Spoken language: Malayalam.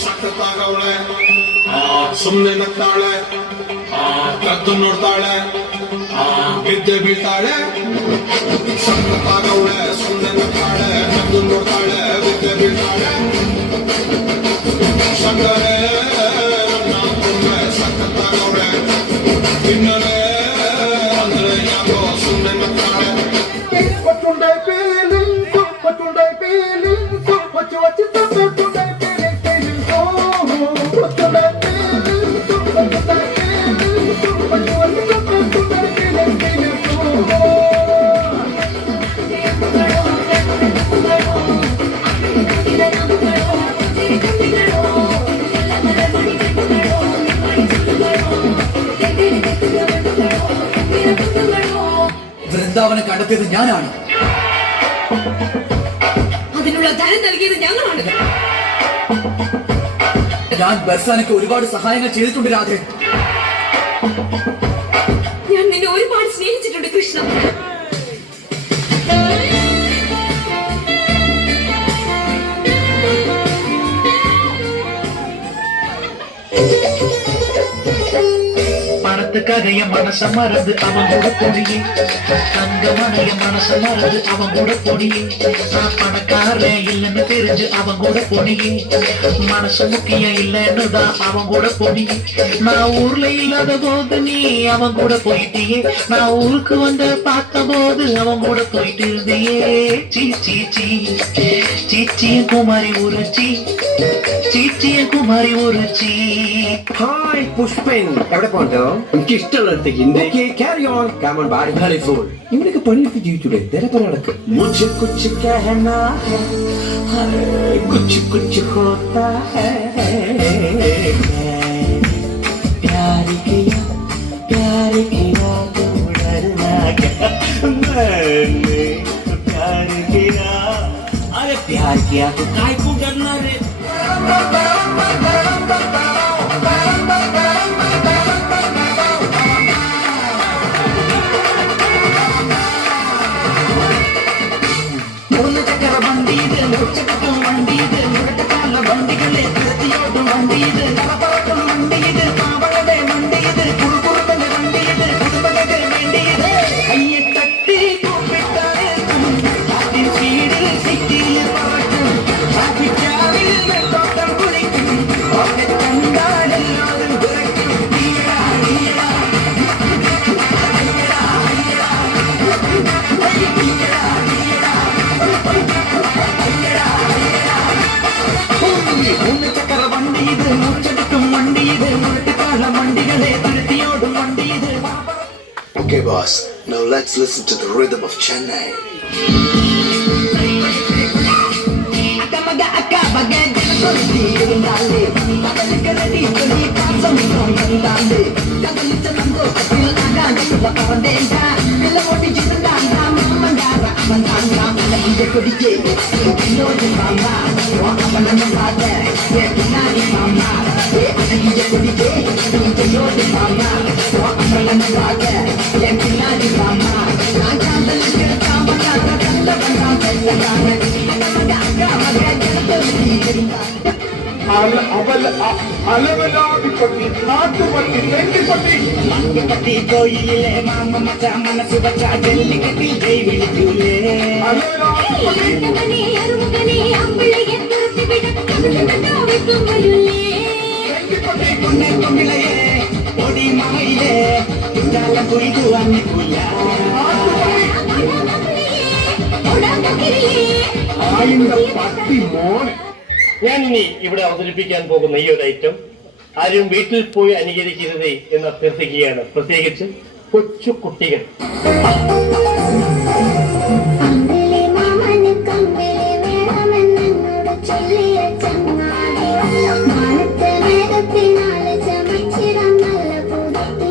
ಸಕ್ಕತ್ತಾಗವಳೆ, ಸುಮ್ನೆ ನಗ್ತಾಳೆ, ಕದ್ದು ನೋಡ್ತಾಳೆ, ಬಿದ್ದೆ ಬೀಳ್ತಾಳೆ. ಸಕ್ಕತ್ತಾಗವಳೆ, ಸುಮ್ನೆ ನಗ್ತಾಳೆ, ಕದ್ದು ನೋಡ್ತಾಳೆ, ಬಿದ್ದೆ ಬೀಳ್ತಾಳೆ. ಸಕ್ಕರೆ ನನ್ನ ಕುಂಬೆ ಸಕ್ಕತ್ತಾಗವಳೆ, ಇನ್ನಲೆ ಅಂದ್ರೆ ಯಾಕೋ ಸುಮ್ನೆ ನಗ್ತಾಳೆ. വൃന്ദാവനെ കണ്ടെത്തിയത് ഞാനാണ്. അതിനുള്ള ധനം നൽകിയത് ഞങ്ങളാണ്. ഞാൻ ബർസാനയ്ക്ക് ഒരുപാട് സഹായങ്ങൾ ചെയ്തിട്ടുണ്ട് രാധേ. ഞാൻ നിന്നെ ഒരുപാട് സ്നേഹിച്ചിട്ടുണ്ട് കൃഷ്ണ. பணத்துக்காக என் மனச மறந்து அவன் கூட போனியே, தங்கமான என் மனச மறந்து அவன் கூட போனியே, நான் பணக்காரன் இல்லைன்னு தெரிஞ்சு அவன் கூட போனியே, மனசு முக்கியம் இல்லைன்னு தான் அவன் கூட போனியே. நான் ஊர்ல இல்லாத போது நீ அவன் கூட போயிட்டியே, நான் ஊருக்கு வந்து பார்த்த போது அவன் கூட போயிட்டு இருந்தியே. சீச்சி சீச்சி குமாரி உருச்சி, ചീച്ചിയ കുമാരി ഉറച്ചി. ഹായ് പുഷ്പൻ, എവിടെ പോകണ്ടോ? എനിക്ക് ഇഷ്ടമുള്ളടത്തേക്ക്. Okay, carry on. Come on, body very full. ഇവിടെയൊക്കെ പണിയെടുത്ത് ജീവിച്ചൂടെ? നേരെ നടക്ക്. മുझे कुछ कहना है, कुछ कुछ होता है. प्यार किया तो डरना क्या, मैंने प्यार किया. अरे प्यार किया तो काय को डरना रे. മൂന്ന് ചക്ര വണ്ടി ഇത്, മുച്ചക്കും വണ്ടി ഇത്, മുരട്ടക്കാല വണ്ടികളെ തിരത്തിയോട്ടും വണ്ടി ഇത്, പറപ്പറക്കും വണ്ടി ഇത്, പാവളടെ വണ്ടി ഇത്, കുറുകുറുപ്പന്റെ വണ്ടി ഇത്, കുടുംബത്തെ വേണ്ടി ഇത്. കയ്യെ തട്ടി കൂപ്പിട്ടാൽ കാറ്റിൻ സ്പീഡിൽ സിറ്റിയിൽ പറക്കും, ട്രാഫിക്കാവിൽ വെട്ടോട്ടം കുളിക്കും, ഒക്കെ കണ്ടാൽ എല്ലാവരും വിറയ്ക്കും. നീയടാ നീയടാ മൂന്ന് ചക്ര വണ്ടി ഇത്, മുച്ചടിക്കും വണ്ടി ഇത്, മുരട്ടിക്കാല വണ്ടികളെ തിരുത്തിയോടും വണ്ടി ഇത്. Okay, boss. Now let's listen to the rhythm of Chennai. അലവലാതിപ്പട്ടി, നാട്ടുപട്ടി, തെറ്റിപ്പട്ടി, മങ്കപ്പട്ടി കോയിലെ മാമ മച്ച മനസ്സ് വച്ച ജല്ലിക്കെട്ടിൽ ജയ് വിളിക്കൂലേ. അലവലാതിപ്പട്ടി, തെറ്റിപ്പട്ടി, കൊണ്ടേ കൊണ്ടിളയെ ഒടി മയിലേ കുഞ്ചാലം കുഴിതു വന്നിക്കൂല. ആയിന്റെ പട്ടി മോനെ. ഞാൻ ഇനി ഇവിടെ അവതരിപ്പിക്കാൻ പോകുന്ന ഈ ഒരു ഐറ്റം ആരും വീട്ടിൽ പോയി അനുകരിക്കരുതേ എന്ന് അഭ്യർത്ഥിക്കുകയാണ്, പ്രത്യേകിച്ച് കൊച്ചു കുട്ടികൾ.